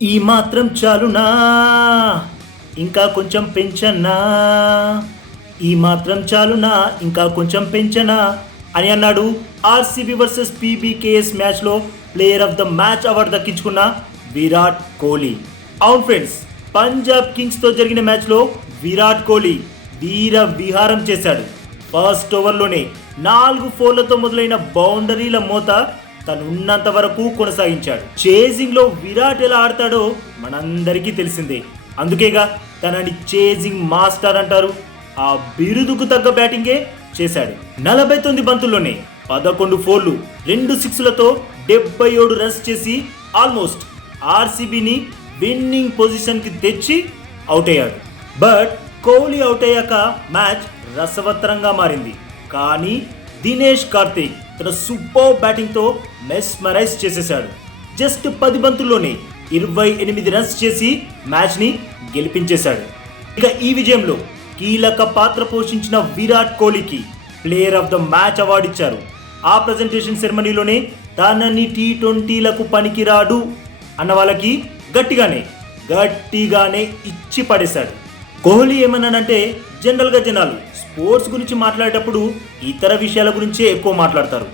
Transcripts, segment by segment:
ఈ మాత్రం చాలునా? ఇంకా కొంచెం పెంచనా? ఈ మాత్రం చాలునా? ఇంకా కొంచెం పెంచనా? అని అన్నాడు ఆర్సీబీ వర్సెస్ పీబీకేఎస్ మ్యాచ్లో player of the match award దక్కించుకున్న విరాట్ కోహ్లీ. అవును ఫ్రెండ్స్ పంజాబ్ కింగ్స్తో జరిగిన మ్యాచ్లో విరాట్ కోహ్లీ వీర విహారం చేశాడు. ఫస్ట్ ఓవర్లోనే నాలుగు ఫోర్లతో మొదలైన బౌండరీల మోత తను ఉన్నంత వరకు కొనసాగించాడు. చేజింగ్లో విరాట్ ఎలా ఆడతాడో మనందరికీ తెలిసిందే. అందుకేగా తనని చేజింగ్ మాస్టర్ అంటారు. ఆ బిరుదుకు తగ్గ బ్యాటింగే చేశాడు. నలభై తొమ్మిది బంతుల్లోనే పదకొండు ఫోర్లు రెండు సిక్స్లతో డెబ్బై ఏడు రన్స్ చేసి ఆల్మోస్ట్ ఆర్సీబీని విన్నింగ్ పొజిషన్కి తెచ్చి అవుట్ అయ్యాడు బట్ కోహ్లీ అవుట్ అయ్యాక మ్యాచ్ రసవత్తరంగా మారింది. కానీ దినేష్ కార్తీక్ తన సూపర్ బ్యాటింగ్తో మెస్మరైజ్ చేసేశాడు. జస్ట్ పది బంతుల్లోనే ఇరవై ఎనిమిది రన్స్ చేసి మ్యాచ్ని గెలిపించేశాడు. ఇక ఈ విజయంలో కీలక పాత్ర పోషించిన విరాట్ కోహ్లీకి player of the match award ఇచ్చారు. ఆ ప్రజెంటేషన్ సెరమనీలోనే తనని టీ ట్వంటీలకు పనికిరాడు అన్న వాళ్ళకి గట్టిగానే గట్టిగానే ఇచ్చి పడేశాడు కోహ్లీ ఏమన్నానంటే జనరల్గా జనాలు స్పోర్ట్స్ గురించి మాట్లాడేటప్పుడు ఇతర విషయాల గురించే ఎక్కువ మాట్లాడతారు.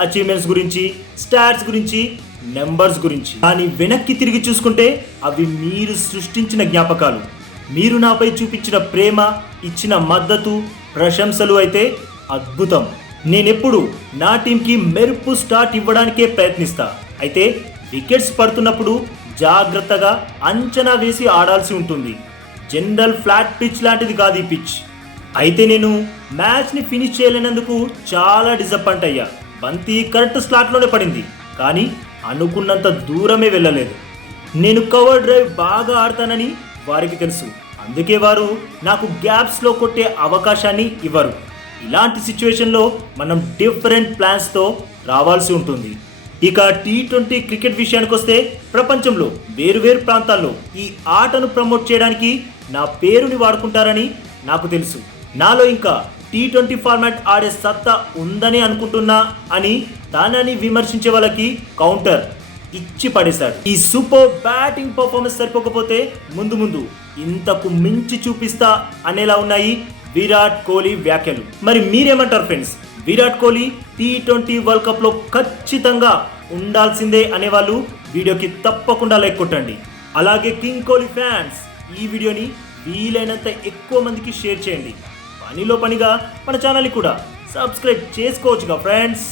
అచీవ్మెంట్స్ గురించి స్టాట్స్ గురించి నెంబర్స్ గురించి. కానీ వెనక్కి తిరిగి చూసుకుంటే అవి మీరు సృష్టించిన జ్ఞాపకాలు. మీరు నాపై చూపించిన ప్రేమ ఇచ్చిన మద్దతు ప్రశంసలు అయితే అద్భుతం. నేనెప్పుడు నా టీంకి మెరుపు స్టార్ట్ ఇవ్వడానికే ప్రయత్నిస్తా. అయితే వికెట్స్ పడుతున్నప్పుడు జాగ్రత్తగా అంచనా వేసి ఆడాల్సి ఉంటుంది. జనరల్ ఫ్లాట్ పిచ్ లాంటిది కాదు ఈ పిచ్. అయితే నేను మ్యాచ్ని ఫినిష్ చేయలేనందుకు చాలా డిసప్పాయింట్ అయ్యా. బంతి కరెక్ట్ స్లాట్లోనే పడింది కానీ అనుకున్నంత దూరమే వెళ్ళలేదు. నేను కవర్ డ్రైవ్ బాగా ఆడతానని వారికి తెలుసు. అందుకే వారు నాకు గ్యాప్స్లో కొట్టే అవకాశాన్ని ఇవ్వరు. ఇలాంటి సిచ్యువేషన్లో మనం డిఫరెంట్ ప్లాన్స్తో రావాల్సి ఉంటుంది. ఇక టీ ట్వంటీ క్రికెట్ విషయానికి వస్తే ప్రపంచంలో వేరువేరు ప్రాంతాల్లో ఈ ఆటను ప్రమోట్ చేయడానికి నా పేరుని వాడుకుంటారని నాకు తెలుసు. నాలో ఇంకా టీ ట్వంటీ ఫార్మాట్ ఆడే సత్తా ఉందని అనుకుంటున్నా అని తానని విమర్శించే వాళ్ళకి కౌంటర్ ఇచ్చి పడేశాడు. ఈ సూపర్ బ్యాటింగ్ పర్ఫార్మెన్స్ సరిపోకపోతే ముందు ముందు ఇంతకు మించి చూపిస్తా అనేలా ఉన్నాయి విరాట్ కోహ్లీ వ్యాఖ్యలు. మరి మీరేమంటారు friends? Virat Kohli T twenty world కప్లో ఖచ్చితంగా ఉండాల్సిందే అనేవాళ్ళు వీడియోకి తప్పకుండా లైక్ కొట్టండి. అలాగే కింగ్ కోహ్లీ ఫ్యాన్స్ ఈ వీడియోని వీలైనంత ఎక్కువ మందికి షేర్ చేయండి. పనిలో పనిగా మన ఛానల్ని కూడా సబ్స్క్రైబ్ చేసుకోవచ్చుగా ఫ్రెండ్స్.